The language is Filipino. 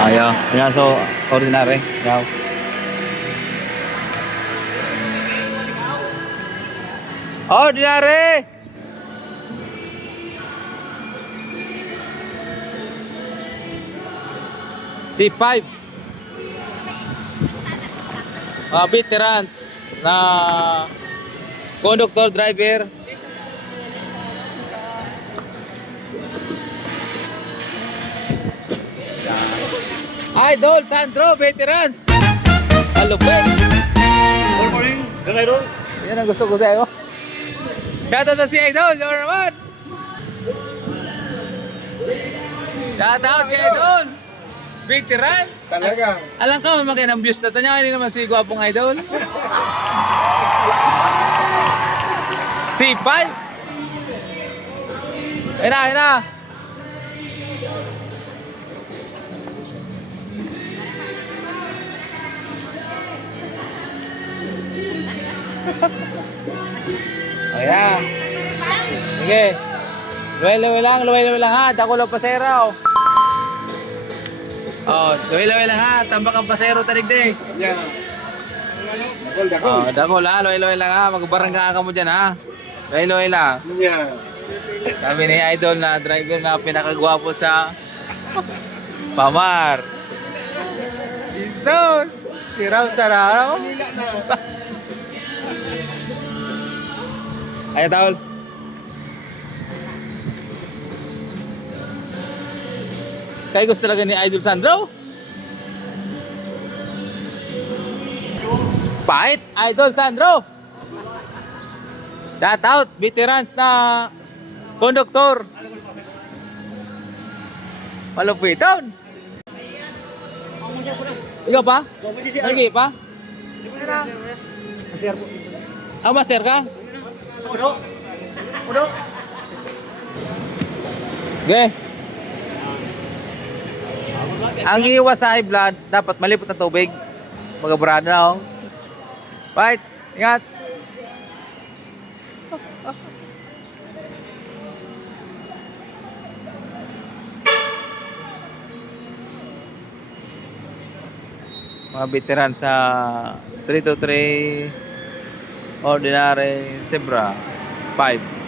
Ayaw. Yan, so, ordinary. Yaw. Ordinary! C5. Mga veterans na conductor, driver. Idol, Sandro, veterans. Malupit. Good morning, Idol. Yan ang gusto ko sa'yo. Shoutout sa si Idol, yun naman. Shoutout kay Idol. Veterans. Talaga. Alam ka, mamagay ng views na ito niya. Hindi naman si Gwapong Idol. C5. Ayun na, ayun na. Ayan. Sige. Luway-luway lang ha. Dako lang pasero. Oh, luway-luway lang ha. Tambak ang pasero tanig de. Yeah. Oh, dako lang. Luway-luway lang ha. Magbarangga ka mo dyan ha. Luway-luway lang. Yeah. Kami ni Idol na driver na pinakagwapo sa Pamar. Jesus! Siraw sa araw. Ay, tawol. Kaya gusto talaga ni Idol Sandro? Pahit, Idol Sandro! Shout out, veterans na konduktor. Malupiton. Ikaw pa? Lagi pa? Ah, master ka? Udo. Okay. Ang iwas sa high blood, dapat malipot na tubig. Magaburado na, oh. Fight. Ingat. Mga veteran sa 323 Ordinary Zebra 5.